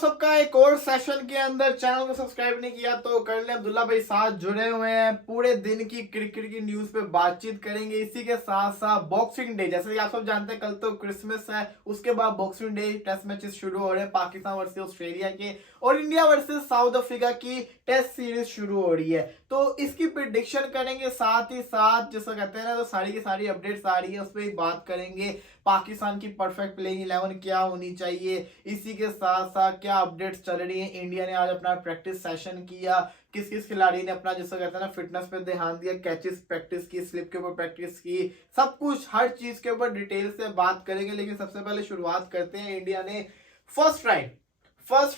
सबका एक और सेशन के अंदर चैनल को सब्सक्राइब नहीं किया तो कर ले। अब्दुल्ला भाई साथ जुड़े हुए हैं, पूरे दिन की क्रिकेट की न्यूज पे बातचीत करेंगे। इसी के साथ साथ बॉक्सिंग डे, जैसे कि आप सब जानते हैं कल तो क्रिसमस है, उसके बाद बॉक्सिंग डे टेस्ट मैचेस शुरू हो रहे हैं पाकिस्तान वर्सेस ऑस्ट्रेलिया के, और इंडिया वर्सेस साउथ अफ्रीका की टेस्ट सीरीज शुरू हो रही है। तो इसकी प्रिडिक्शन करेंगे, साथ ही साथ जैसा कहते हैं ना, तो सारी की सारी अपडेट्स आ रही है उस पर भी बात करेंगे। पाकिस्तान की परफेक्ट प्लेइंग 11 क्या होनी चाहिए, इसी के साथ साथ क्या अपडेट्स चल रही है। इंडिया ने आज अपना प्रैक्टिस सेशन किया, किस किस खिलाड़ी ने अपना जैसा कहते हैं ना फिटनेस पे ध्यान दिया, कैचेस प्रैक्टिस की, स्लिप के ऊपर प्रैक्टिस की, सब कुछ हर चीज के ऊपर डिटेल से बात करेंगे। लेकिन सबसे पहले शुरुआत करते हैं। इंडिया ने फर्स्ट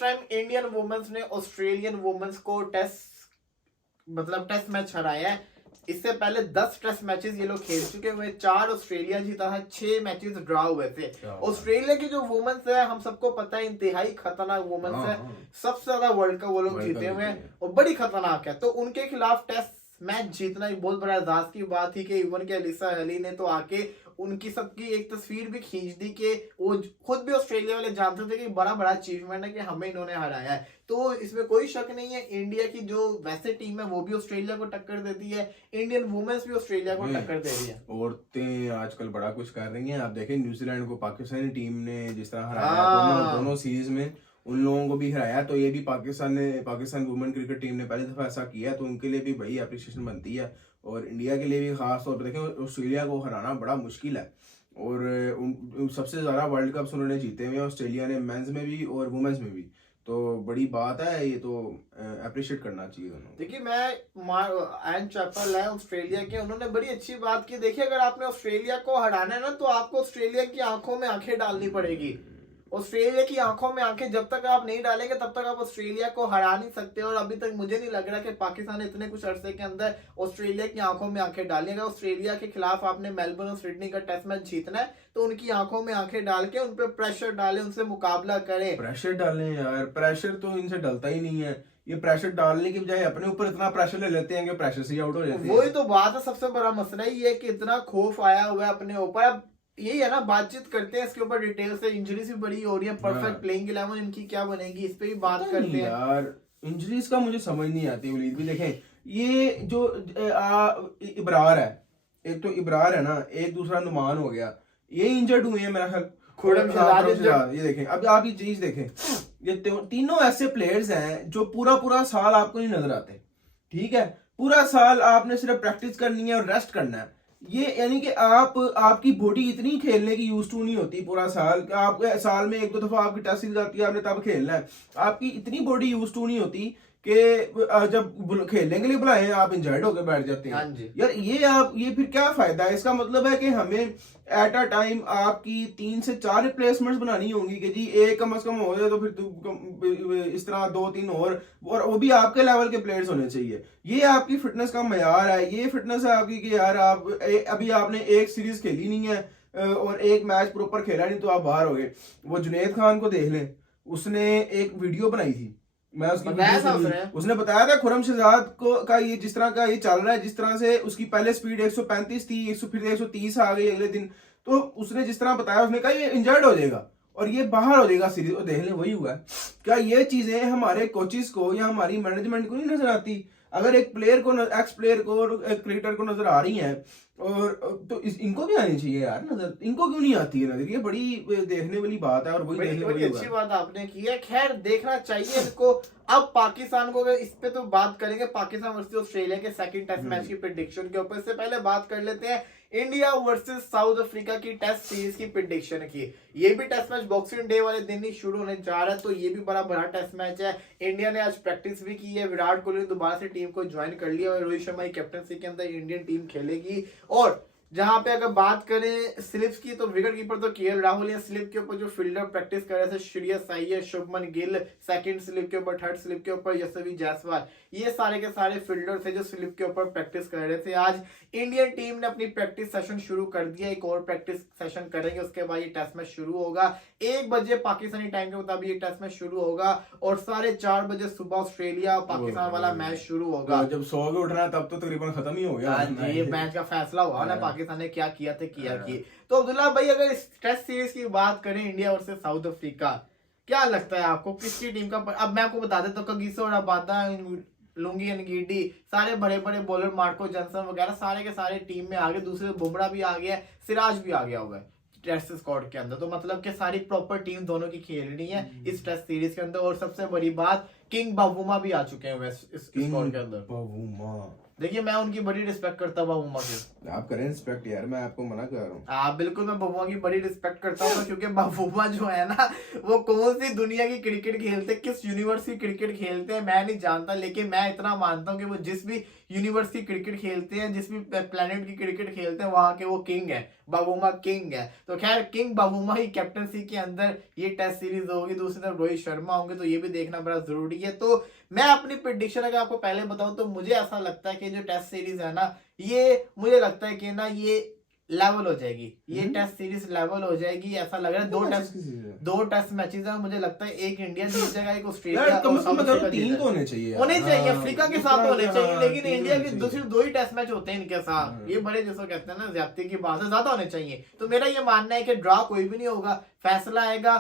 टाइम इंडियन वुमेन्स ने ऑस्ट्रेलियन वुमेन्स को टेस्ट मैच हराया है। इससे पहले 10 टेस्ट मैचेस ये लोग खेल चुके हुए, 4 ऑस्ट्रेलिया जीता है, 6 मैचेस ड्रॉ हुए थे। ऑस्ट्रेलिया की जो वुमेन्स है हम सबको पता है इंतहाई खतरनाक वुमेन्स है, सबसे ज्यादा वर्ल्ड कप वो लोग जीते हुए हैं और बड़ी खतरनाक है। तो उनके खिलाफ टेस्ट मैच जीतना एक बहुत बड़ा एजाज की बात थी कि इवन के अलीसा अली ने तो आके उनकी सबकी एक तस्वीर भी खींच दी कि वो खुद भी ऑस्ट्रेलिया वाले जानते थे कि बड़ा बड़ा अचीवमेंट है कि हमें इन्होंने हराया है। तो इसमें कोई शक नहीं है, इंडिया की जो वैसे टीम है वो भी ऑस्ट्रेलिया को टक्कर देती है, इंडियन वुमेन्स भी ऑस्ट्रेलिया को टक्कर दे रही है। औरतें आजकल बड़ा कुछ कर रही हैं। आप देखें न्यूजीलैंड को पाकिस्तानी टीम ने जिस तरह हराया, दोनों सीरीज में उन लोगों को भी हराया, तो ये भी पाकिस्तान वुमेन क्रिकेट टीम ने पहली दफा ऐसा किया, तो उनके लिए भी बड़ी अप्रिशिएशन बनती है। और इंडिया के लिए भी खास तौर पर देखें, ऑस्ट्रेलिया को हराना बड़ा मुश्किल है और सबसे ज्यादा वर्ल्ड कप्स उन्होंने जीते हुए हैं ऑस्ट्रेलिया ने, मेंस में भी और वुमेन्स में भी। तो बड़ी बात है, ये तो अप्रिशिएट करना चाहिए दोनों। देखिए एन चैपल है ऑस्ट्रेलिया के, उन्होंने बड़ी अच्छी बात की। देखिए अगर आपने ऑस्ट्रेलिया को हराना है ना, तो आपको ऑस्ट्रेलिया की आंखों में आंखें डालनी पड़ेगी। ऑस्ट्रेलिया की आंखों में आंखें जब तक आप नहीं डालेंगे तब तक आप ऑस्ट्रेलिया को हरा नहीं सकते। और अभी तक मुझे नहीं लग रहा कि पाकिस्तान ने इतने कुछ अरसे के अंदर ऑस्ट्रेलिया की आंखों में आंखें डाली। अगर ऑस्ट्रेलिया के खिलाफ आपने मेलबर्न और सिडनी का टेस्ट मैच जीतना है तो उनकी आंखों में आंखें डाल के उन पर प्रेशर डालें, उनसे मुकाबला करें। प्रेशर डालें यार, प्रेशर तो इनसे डलता ही नहीं है। ये प्रेशर डालने की बजाय अपने ऊपर इतना प्रेशर ले लेते हैं कि प्रेशर से ही आउट हो जाते हैं। वही तो बात है, सबसे बड़ा मसला ही है कि इतना खौफ आया हुआ है अपने ऊपर। अब यही है ना, बातचीत करते हैं इसके ऊपर डिटेल से। इंजरीज भी बड़ी हो रही है, परफेक्ट प्लेइंग 11 इनकी क्या बनेगी, इस पे भी बात करते हैं यार। इंजरीज का मुझे समझ नहीं आती वलीद भी। देखें ये जो इब्रार है, एक तो इब्रार है ना, एक दूसरा नुमान हो गया, ये इंजर्ड हुए हैं मेरा ख्याल। ये देखें, अब आप ये चीज देखें, ये तीनों ऐसे प्लेयर्स हैं जो पूरा साल आपको नहीं नजर आते। ठीक है, पूरा साल आपने सिर्फ प्रैक्टिस करनी है और रेस्ट करना है। ये यानी कि आपकी बॉडी इतनी खेलने की यूज टू नहीं होती पूरा साल। आप साल में 1-2 दफा आपकी टेस्ट सीरीज आती है, आपने तब खेलना है। आपकी इतनी बॉडी यूज टू नहीं होती कि जब खेलने के लिए बुलाए आप इंजर्ड होकर बैठ जाते हैं। हाँ जी। यार ये फिर क्या फायदा है? इसका मतलब है कि हमें एट अ टाइम आपकी 3 से 4 रिप्लेसमेंट्स बनानी होंगी कि जी एक कम से कम हो जाए, तो फिर इस तरह 2-3 और वो भी आपके लेवल के प्लेयर्स होने चाहिए। ये आपकी फिटनेस का मयार है, ये फिटनेस है आपकी कि यार आप अभी आपने एक सीरीज खेली नहीं है और एक मैच प्रॉपर खेला नहीं तो आप बाहर हो गए। वो जुनैद खान को देख लें, उसने एक वीडियो बनाई थी, मैं उसने बताया था खुरम शहजाद को का ये जिस तरह का ये चल रहा है, जिस तरह से उसकी पहले स्पीड 135 थी, फिर 130 आ गई अगले दिन। तो उसने जिस तरह बताया, उसने कहा ये इंजर्ड हो जाएगा और ये बाहर हो जाएगा सीरीज। और देख ले वही हुआ है। क्या ये चीजें हमारे कोचेस को या हमारी मैनेजमेंट को नहीं नजर आती? अगर एक प्लेयर को, एक्स प्लेयर को, एक क्रिकेटर को नजर आ रही है और तो इनको भी आनी चाहिए यार नजर। इनको क्यों नहीं आती है नजर? ये बड़ी देखने वाली बात है और वही देखने वाली अच्छी बात आपने की है। खैर देखना चाहिए इनको। अब पाकिस्तान को अगर इस पे तो बात करेंगे पाकिस्तान वर्सेस ऑस्ट्रेलिया के सेकंड टेस्ट मैच की प्रेडिक्शन के ऊपर। इससे पहले बात कर लेते हैं इंडिया वर्सेस साउथ अफ्रीका की टेस्ट सीरीज की प्रेडिक्शन की। ये भी टेस्ट मैच बॉक्सिंग डे वाले दिन ही शुरू होने जा रहा है, तो ये भी बड़ा टेस्ट मैच है। इंडिया ने आज प्रैक्टिस भी की है, विराट कोहली ने दोबारा से टीम को ज्वाइन कर लिया और रोहित शर्मा की कैप्टनसी के अंदर इंडियन टीम खेलेगी। और जहां पे अगर बात करें स्लिप्स की, तो विकेट कीपर तो केएल राहुल है। स्लिप के ऊपर जो फील्डर प्रैक्टिस कर रहे थे श्रेयस अय्यर, शुभमन गिल, सेकंड स्लिप के ऊपर, थर्ड स्लिप के ऊपर यशस्वी जायसवाल, ये सारे के सारे फील्डर थे जो स्लिप के ऊपर प्रैक्टिस कर रहे थे। आज इंडियन टीम ने अपनी प्रैक्टिस सेशन शुरू कर दिया, एक और प्रैक्टिस सेशन करेंगे, उसके बाद ये टेस्ट मैच शुरू होगा। 1 बजे पाकिस्तानी टाइम के मुताबिक ये टेस्ट मैच शुरू होगा और 4:30 बजे सुबह ऑस्ट्रेलिया और पाकिस्तान वाला मैच शुरू होगा। जब 100 के उठना तब तो तकरीबन खत्म ही हो गया। ये मैच का फैसला हुआ ना, पाकिस्तान ने क्या किया था किया की। तो अब्दुल्ला भाई अगर इस टेस्ट सीरीज की बात करें इंडिया वर्सेस साउथ अफ्रीका, क्या लगता है आपको किसकी टीम का अब मैं आपको बता देता हूँ, कगिसो रबादा, लुंगी एनगीडी, सारे बड़े बड़े बॉलर, मार्को जॉनसन वगैरह सारे के सारे टीम में आ गए। दूसरे बुमराह भी आ गया, सिराज भी आ गया हुआ है टेस्ट स्क्वाड के अंदर। तो मतलब कि सारी प्रॉपर टीम दोनों की खेलनी है इस टेस्ट सीरीज के अंदर। और सबसे बड़ी बात, किंग बावुमा भी आ चुके हैं इस स्क्वाड के अंदर। देखिए मैं उनकी बड़ी रिस्पेक्ट करता हूँ बावुमा की। आप करें रिस्पेक्ट यार, मैं आपको मना कर रहा हूँ। हाँ बिल्कुल, मैं बावुमा की बड़ी रिस्पेक्ट करता हूँ क्योंकि बावुमा जो है ना, वो कौन सी दुनिया की क्रिकेट खेलते, किस यूनिवर्स की क्रिकेट खेलते हैं मैं नहीं जानता, लेकिन मैं इतना मानता हूँ कि वो जिस भी यूनिवर्स की क्रिकेट खेलते हैं, जिस भी प्लेनेट की क्रिकेट खेलते हैं, वहां के वो किंग है, बावुमा किंग है। तो खैर किंग बावुमा ही कैप्टनसी के अंदर ये टेस्ट सीरीज होगी। दूसरी तरफ रोहित शर्मा होंगे, तो ये भी देखना बड़ा जरूरी है। तो मैं अपनी प्रेडिक्शन अगर आपको पहले बताऊं तो मुझे ऐसा लगता है कि जो टेस्ट सीरीज है ना, ये मुझे लगता है कि ना ये लेवल हो जाएगी, ये टेस्ट सीरीज लेवल हो जाएगी। ऐसा लग रहा है दो टेस्ट मैचेस है, मुझे लगता है एक इंडिया जीत जाएगा, एक ऑस्ट्रेलिया, तीन तो होने चाहिए अफ्रीका के साथ होने चाहिए, लेकिन इंडिया के दूसरे 2 ही टेस्ट मैच होते हैं इनके साथ। ये बड़े जिसको कहते हैं ना ज्यादती की बात है, ज्यादा होने चाहिए। तो मेरा ये मानना है कि ड्रॉ कोई भी नहीं होगा, फैसला आएगा।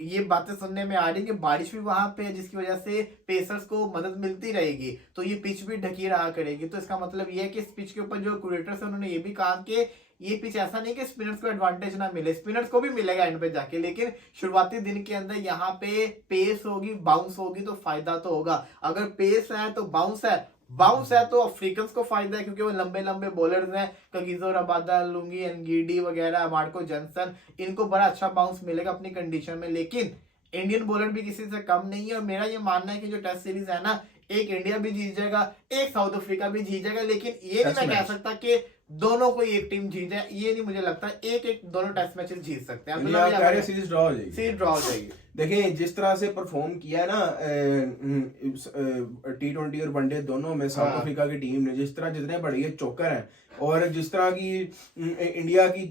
ये बातें सुनने में आ रही है कि बारिश भी वहां पे है, जिसकी वजह से पेसर्स को मदद मिलती रहेगी, तो ये पिच भी ढकी रहा करेगी। तो इसका मतलब ये है कि इस पिच के ऊपर जो क्यूरेटर्स है उन्होंने ये भी कहा कि ये पिच ऐसा नहीं कि स्पिनर्स को एडवांटेज ना मिले, स्पिनर्स को भी मिलेगा एंड पे जाके, लेकिन शुरुआती दिन के अंदर यहाँ पे पेस होगी, बाउंस होगी, तो फायदा तो होगा। अगर पेस है तो बाउंस है तो अफ्रीकन को फायदा है, क्योंकि वो लंबे लंबे बॉलर्स हैं, कगिसो रबादा, लुंगी एनगीडी वगैरह, मार्को जॉनसन, इनको बड़ा अच्छा बाउंस मिलेगा अपनी कंडीशन में। लेकिन इंडियन बॉलर भी किसी से कम नहीं है, और मेरा ये मानना है कि जो टेस्ट सीरीज है ना, एक इंडिया भी जीत जाएगा, एक साउथ अफ्रीका भी जीत जाएगा। लेकिन ये नहीं मैं कह सकता कि दोनों को एक टीम जीत जाए, ये नहीं मुझे लगता। एक दोनों टेस्ट मैचेस जीत सकते हैं, सीरीज ड्रॉ हो जाएगी। देखें जिस तरह से परफॉर्म किया ना T20 और वनडे दोनों में साउथ अफ्रीका की टीम ने, जिस तरह जितने बढ़िया चौकर हैं, और जिस तरह की इंडिया की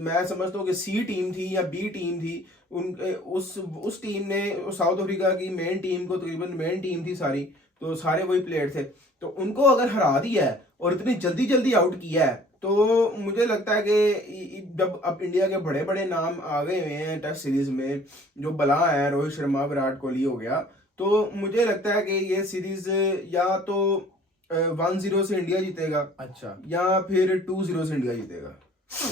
मैं समझता हूँ कि सी टीम थी या बी टीम थी, उस टीम ने साउथ अफ्रीका की मेन टीम को, तकरीबन मेन टीम थी सारी, तो सारे वही प्लेयर थे, तो उनको अगर हरा दिया है और इतनी जल्दी जल्दी आउट किया है, तो मुझे लगता है कि जब अब इंडिया के बड़े बड़े नाम आ गए हुए हैं टेस्ट सीरीज में, जो बला है, रोहित शर्मा, विराट कोहली हो गया, तो मुझे लगता है कि ये सीरीज या तो 1-0 से इंडिया जीतेगा, अच्छा, या फिर 2-0 से इंडिया जीतेगा।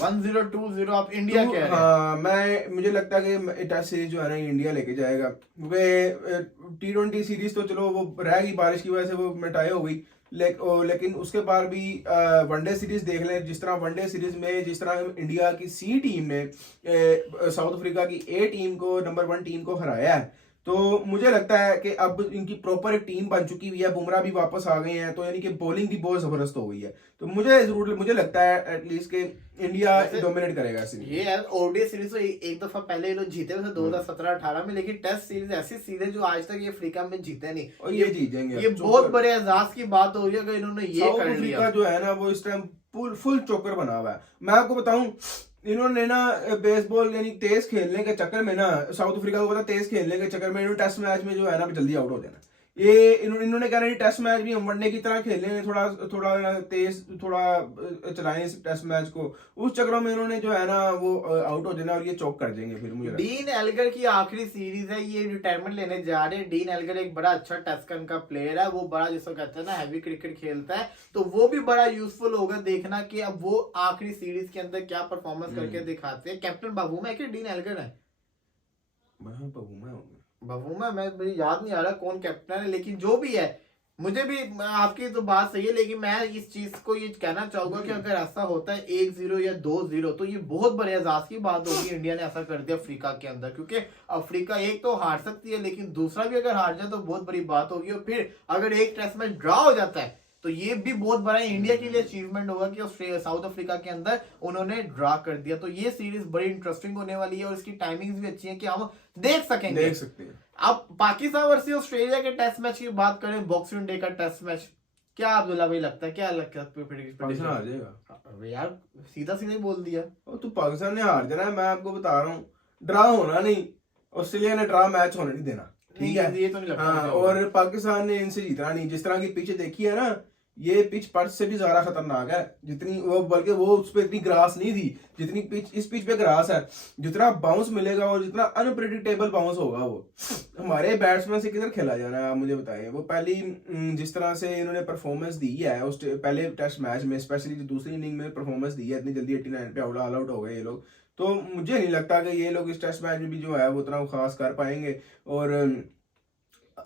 1-0 2-0 आप इंडिया कह रहे हैं? हाँ, मुझे लगता है कि टेस्ट सीरीज जो है ना इंडिया लेके जाएगा, क्योंकि T20 सीरीज तो चलो वो रह गई, बारिश की वजह से वो मिटाई हो गई, लेकिन उसके बाद भी वनडे सीरीज देख लें, जिस तरह वनडे सीरीज में जिस तरह इंडिया की सी टीम ने साउथ अफ्रीका की ए टीम को, नंबर 1 टीम को हराया है, तो मुझे लगता है कि अब इनकी प्रॉपर एक टीम बन चुकी हुई है, बुमराह भी वापस आ गए हैं, तो यानी कि बॉलिंग भी बहुत जबरदस्त हो गई है। तो मुझे लगता है एटलीस्ट कि इंडिया डोमिनेट करेगा सीरीज। ये यार ओडीआई सीरीज तो एक दफा पहले ये लोग जीते थे 2017-18 में, लेकिन टेस्ट सीरीज ऐसी सीरीज जो आज तक ये अफ्रीका में जीते नहीं, और ये जीतेंगे। ये बहुत बड़े एजाज की बात होगी अगर इन्होंने ये कर लिया। अफ्रीका जो है ना, वो इस टाइम फुल चौकर बना हुआ है। मैं आपको बताऊं, इन्होंने ना बेसबॉल यानी तेज खेलने के चक्कर में ना, साउथ अफ्रीका को पता तेज खेलने के चक्कर में इन्होंने टेस्ट मैच में जो है ना जल्दी आउट हो जाना। ये इन्होंने कहा टेस्ट मैच भी हम वनडे की तरह खेलें, थोड़ा तेज थोड़ा चलाएं इस टेस्ट मैच को, उस चक्करों में इन्होंने जो है ना वो आउट हो जाना और ये चौक कर देंगे। फिर मुझे डीन एल्गर की आखिरी सीरीज है, ये रिटायरमेंट लेने जा रहे हैं। डीन एल्गर एक बड़ा अच्छा टेस्ट का प्लेयर है, वो बड़ा जिसको कहते हैं ना हैवी क्रिकेट खेलता है, तो वो भी बड़ा यूजफुल होगा देखना कि अब वो आखिरी सीरीज के अंदर क्या परफॉर्मेंस करके दिखाते हैं। कैप्टन बावुमा है कि डीन एल्गर है? बावुमा, मैं मुझे याद नहीं आ रहा कौन कैप्टन है, लेकिन जो भी है, मुझे भी आपकी तो बात सही है, लेकिन मैं इस चीज को ये कहना चाहूंगा कि अगर ऐसा होता है 1-0 या 2-0, तो ये बहुत बड़े एजाज की बात होगी। इंडिया ने ऐसा कर दिया अफ्रीका के अंदर, क्योंकि अफ्रीका एक तो हार सकती है, लेकिन दूसरा भी अगर हार जाए तो बहुत बड़ी बात होगी। और फिर अगर एक टेस्ट मैच ड्रॉ हो जाता है तो ये भी बहुत बड़ा इंडिया के लिए अचीवमेंट होगा कि साउथ अफ्रीका के अंदर उन्होंने ड्रॉ कर दिया। तो ये सीरीज बड़ी इंटरेस्टिंग होने वाली है, और इसकी टाइमिंग्स भी अच्छी है कि हम देख सकते हैं। अब पाकिस्तान वर्सेस ऑस्ट्रेलिया के टेस्ट मैच की बात करें, बॉक्सिंग डे का टेस्ट मैच, क्या अब्दुल्ला भाई लगता है, क्या लगता है? पाकिस्तान हार जाएगा यार, सीधा सीधा बोल दिया। तो पाकिस्तान ने हार जाना है, मैं आपको बता रहा हूँ। ड्रा होना नहीं, ऑस्ट्रेलिया ने ड्रा मैच होने नहीं देना, ठीक है? ये तो नहीं लगता। हाँ, और पाकिस्तान ने इनसे जीतना नहीं। जिस तरह की पिच देखी है ना, ये पिच पर्थ से भी ज्यादा खतरनाक है, जितनी वो, बल्कि वो उस पर इतनी ग्रास नहीं थी जितनी पिच इस पिच पे ग्रास है। जितना बाउंस मिलेगा और जितना अनप्रेडिक्टेबल बाउंस होगा, वो हमारे बैट्समैन से किधर खेला जाना है, आप मुझे बताएं। वो पहली जिस तरह से इन्होंने परफॉर्मेंस दी है उस पहले टेस्ट मैच में, स्पेशली जो दूसरी इनिंग में परफॉर्मेंस दी है, इतनी जल्दी 89 पे ऑल आउट हो गए ये लोग, तो मुझे नहीं लगता कि ये लोग इस टेस्ट मैच में भी जो है वो उतना खास कर पाएंगे। और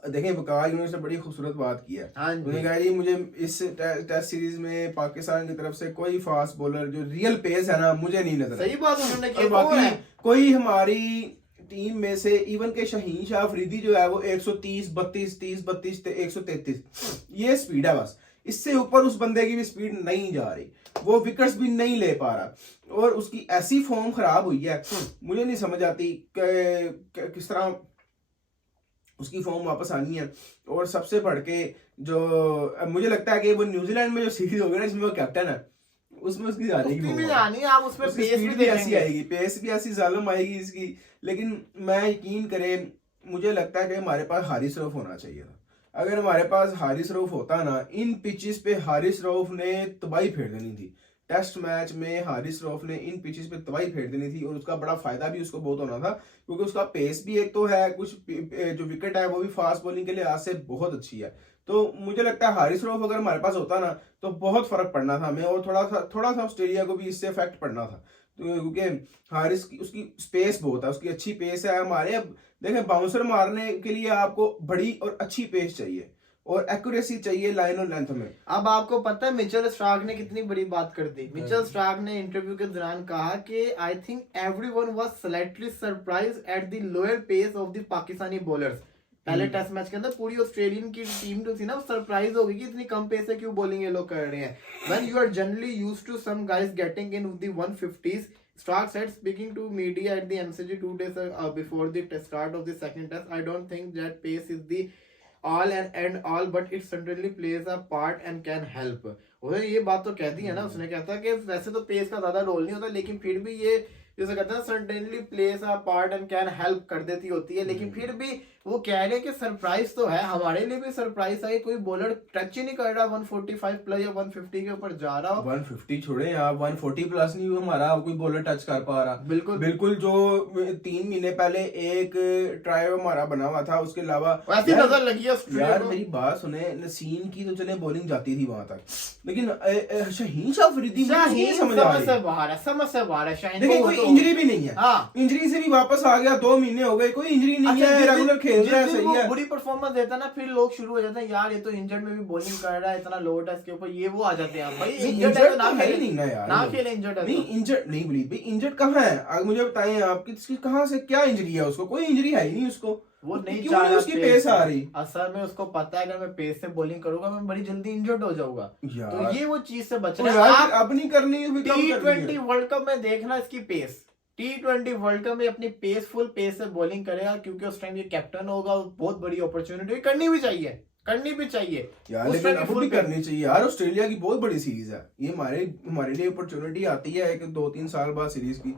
देखें, वकार यूनिवर्स ने बड़ी खूबसूरत बात की है। उन्होंने कहा जी मुझे इस टेस्ट सीरीज में पाकिस्तान की तरफ से कोई फास्ट बॉलर जो रियल पेस है ना, मुझे नहीं नजर। सही बात उन्होंने की। बाकी कोई हमारी टीम में से इवन के शाहीन शाह अफरीदी जो है वो 130 32 30 32 133 ये स्पीड है बस, इससे ऊपर उस बंदे की भी स्पीड नहीं जा रही, वो विकेट्स भी नहीं ले पा रहा और उसकी ऐसी फॉर्म खराब हुई है, मुझे नहीं समझ आती किस तरह उसकी फॉर्म वापस आनी है। और सबसे बढ़ के जो मुझे लगता है कि वो न्यूजीलैंड में जो सीरीज होगी ना, जिसमें वो कैप्टन है, उसमें उसकी आप उसमें पेस भी ऐसी आएगी, पेस भी ऐसी जालिम आएगी इसकी। लेकिन मैं यकीन करें, मुझे लगता है कि हमारे पास हारिस रऊफ होना चाहिए था। अगर हमारे पास हारिस रऊफ होता ना, इन पिचेस पे हारिस रऊफ ने तबाही फेर देनी थी। टेस्ट मैच में हारिस रऊफ ने इन पिचेस पे तबाही फेर देनी थी और उसका बड़ा फायदा भी उसको बहुत होना था, क्योंकि उसका पेस भी एक तो है, कुछ जो विकेट है वो भी फास्ट बॉलिंग के लिहाज से बहुत अच्छी है। तो मुझे लगता है हारिस रऊफ अगर हमारे पास होता ना तो बहुत फर्क पड़ना था हमें, और थोड़ा सा ऑस्ट्रेलिया को भी इससे इफेक्ट पड़ना था, क्योंकि हारिस की उसकी स्पेस बहुत है, उसकी अच्छी पेस है। हमारे अब देखें, बाउंसर मारने के लिए आपको बड़ी और अच्छी पेस चाहिए और एक्यूरेसी चाहिए लाइन और लेंथ में। अब आपको पता है मिचेल स्टार्क ने कितनी बड़ी बात कर दी। मिचेल स्टार्क ने इंटरव्यू के दौरान कहा कि I think everyone was slightly surprised at the lower pace of the Pakistani bowlers. पहले टेस्ट मैच के अंदर पूरी ऑस्ट्रेलियन की टीम जो थी ना, वो सरप्राइज हो गई कि इतनी कम पेस से क्यों बॉलिंग ये लोग कर रहे हैं। When you are generally used to some guys getting in the 150s, Stark said, speaking to media at the MCG 2 days before the start of the second test, I don't think that pace is the all and end all, but it certainly plays a part and can help. उन्होंने ये बात तो कह दी है ना, उसने कहता कि वैसे तो पेस का ज्यादा रोल नहीं होता, लेकिन फिर भी ये जैसे कहते हैं certainly place a part and can help कर देती होती है। लेकिन फिर भी वो कह रहे हैं कि सरप्राइज तो है, हमारे लिए भी सरप्राइज है, कोई बॉलर टच ही नहीं कर रहा 145 प्लस या 150 के ऊपर जा रहा हो। 150 छोड़े यार, 140 प्लस नहीं हमारा कोई बॉलर टच कर पा रहा। बिल्कुल बिल्कुल, जो 3 महीने पहले एक ट्राई हमारा बना हुआ था, उसके अलावा वैसी नजर लगी है यार। मेरी बात सुने, नसीम की तो चले बॉलिंग जाती थी वहां तक, लेकिन शाहीन शाह अफरीदी समझ से बाहर है। शाहीन देखिए कोई इंजरी भी नहीं है, हाँ इंजरी से भी वापस आ गया, 2 महीने हो गए, कोई इंजरी नहीं है, रेगुलर खेल रहा है, सही है। बुरी परफॉर्मेंस देता ना, फिर लोग शुरू हो जाते हैं यार ये तो इंजर्ड में भी बॉलिंग कर रहा है, इतना लो टेस्ट के ऊपर, ये वो आ जाते हैं भाई इंजर्ड है तो ना खेले नहीं ना यार, ना खेले इंजर्ड है। नहीं इंजर्ड नहीं बोली भाई, इंजर्ड कहाँ है? आगे मुझे बताएं आप कि कहाँ से क्या इंजरी है उसको? कोई इंजरी है ही नहीं उसको, वो नहीं चाह रहा, उसकी पेस आ रही। असल में उसको पता है अगर मैं पेस से बॉलिंग करूंगा मैं बड़ी जल्दी इंजर्ड हो जाऊंगा, तो ये वो चीज से बच रहा है। अब नहीं करनी, T20 वर्ल्ड कप में देखना इसकी पेस, T20 वर्ल्ड कप में अपनी पेस फुल पेस से बॉलिंग करेगा, क्योंकि उस टाइम ये कैप्टन होगा, बहुत बड़ी अपॉर्चुनिटी करनी भी चाहिए यार, लेकिन अब भी करनी चाहिए यार। ऑस्ट्रेलिया की बहुत बड़ी सीरीज है ये, हमारे लिए अपॉर्चुनिटी आती है एक 2-3 साल बाद सीरीज की,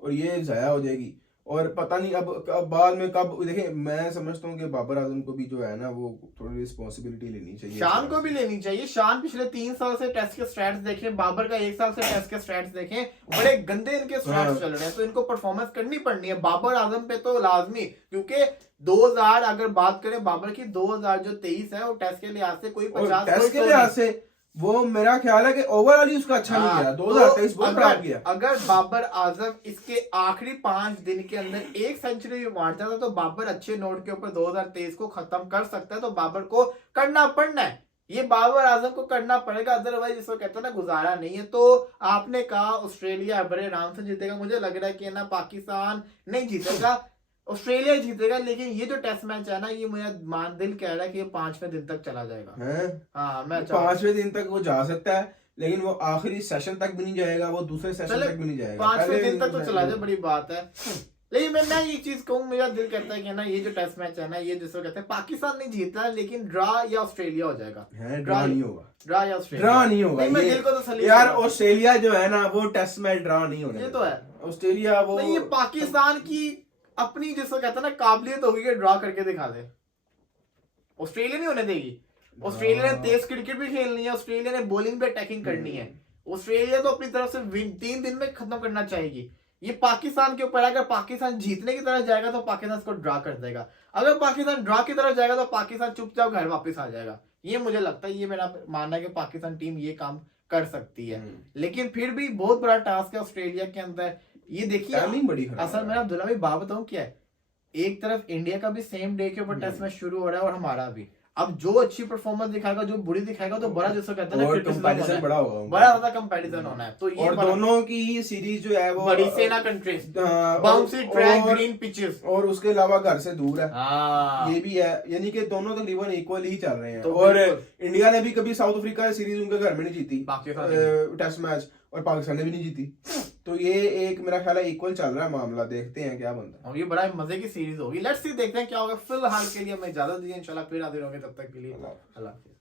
और ये जाया हो जाएगी। और पता नहीं अब बाद में कब देखें। मैं समझता हूँ कि बाबर आजम को भी जो है ना वो थोड़ी रिस्पॉन्सिबिलिटी लेनी चाहिए, शान को भी लेनी चाहिए। शान पिछले 3 साल से टेस्ट के स्टैट्स देखें, बाबर का 1 साल से टेस्ट के स्टैट्स देखें, बड़े गंदे इनके स्टैट्स चल रहे हैं, तो इनको परफॉर्मेंस करनी पड़नी है बाबर आजम पे तो लाजमी, क्योंकि 2000 अगर बात करें बाबर की, 2023 है वो टेस्ट के लिहाज से कोई 50 टेस्ट के लिहाज से वो मेरा ख्याल है कि ओवरऑल ही उसका अच्छा नहीं गया। 2023 बहुत खराब गया। अगर बाबर आजम इसके आखिरी 5 दिन के अंदर 1 सेंचुरी भी मारता था तो बाबर अच्छे नोट के ऊपर 2023 को खत्म कर सकता है। तो बाबर को करना पड़ना है, ये बाबर आजम को करना पड़ेगा, अदरवाइज जिसको कहते हैं ना गुजारा नहीं है। तो आपने कहा ऑस्ट्रेलिया बड़े आराम से जीतेगा, मुझे लग रहा है कि ना पाकिस्तान नहीं जीतेगा, ऑस्ट्रेलिया जीतेगा। लेकिन ये जो टेस्ट मैच है ना, ये मुझे दिल कह रहा है कि ये 5वें दिन तक चला जाएगा। हाँ, मैं 5वें दिन तक वो जा सकता है, लेकिन वो आखिरी सेशन तक भी नहीं जाएगा, वो दूसरे सेशन तक भी नहीं जाएगा। 5वें दिन तक तो चला जाए, बड़ी बात है। लेकिन मैं ये चीज कहूँ, मेरा दिल कहता है कि ना ये जो टेस्ट मैच है ना, ये जिसको कहते हैं पाकिस्तान नहीं जीतता है, लेकिन ड्रा या ऑस्ट्रेलिया हो जाएगा। ड्रा नहीं होगा, ड्रा या ऑस्ट्रेलिया ड्रा नहीं होगा। मैं दिल को तो यार ऑस्ट्रेलिया जो है ना वो टेस्ट मैच ड्रा नहीं होने, ये तो है। ऑस्ट्रेलिया वो ये पाकिस्तान की अपनी जिसको कहते हैं ना काबिलियत होगी कि ड्रा करके दिखा दे, ऑस्ट्रेलिया नहीं होने देगी। ऑस्ट्रेलिया ने तेज क्रिकेट भी खेलनी है, ऑस्ट्रेलिया ने बॉलिंग भी अटैकिंग करनी है। ऑस्ट्रेलिया तो अपनी तरफ से 3 दिन में खत्म करना चाहेगी। ये पाकिस्तान के ऊपर है, अगर पाकिस्तान जीतने की तरफ जाएगा तो पाकिस्तान इसको ड्रा कर देगा, अगर पाकिस्तान ड्रा की तरफ जाएगा तो पाकिस्तान चुपचाप घर वापस आ जाएगा। ये मुझे लगता है, ये मेरा मानना है कि पाकिस्तान टीम ये काम कर सकती है। लेकिन फिर भी बहुत बड़ा टास्क है ऑस्ट्रेलिया के अंदर। ये देखिए असल में अब्दुल्ला भाई बात बताऊं क्या है, एक तरफ इंडिया का भी सेम डे के ऊपर टेस्ट मैच शुरू हो रहा है और हमारा भी। अब जो अच्छी परफॉर्मेंस दिखाएगा, जो बुरी दिखाएगा, तो बड़ा जैसा कहते हैं ना, कंपैरिजन बड़ा होगा, बड़ा ज्यादा कंपैरिजन होना है। तो ये और दोनों की सीरीज जो है वो बड़ी SENA countries, bouncy track, green pitches, और उसके अलावा घर से दूर है, ये भी है, यानी कि दोनों तकरीबन इक्वल ही चल रहे हैं। तो और इंडिया ने भी कभी साउथ अफ्रीका सीरीज उनके घर में नहीं जीती टेस्ट मैच, और पाकिस्तान ने भी नहीं जीती। तो ये एक मेरा ख्याल है इक्वल चल रहा है मामला, देखते हैं क्या बनता है। ये बड़ा मजे की सीरीज होगी, लेट्स सी, देखते हैं क्या होगा। फिलहाल के लिए मैं इजाजत दीजिए, इंशाल्लाह फिर हाजिर होंगे, तब तक के लिए अल्लाह हाफिज़।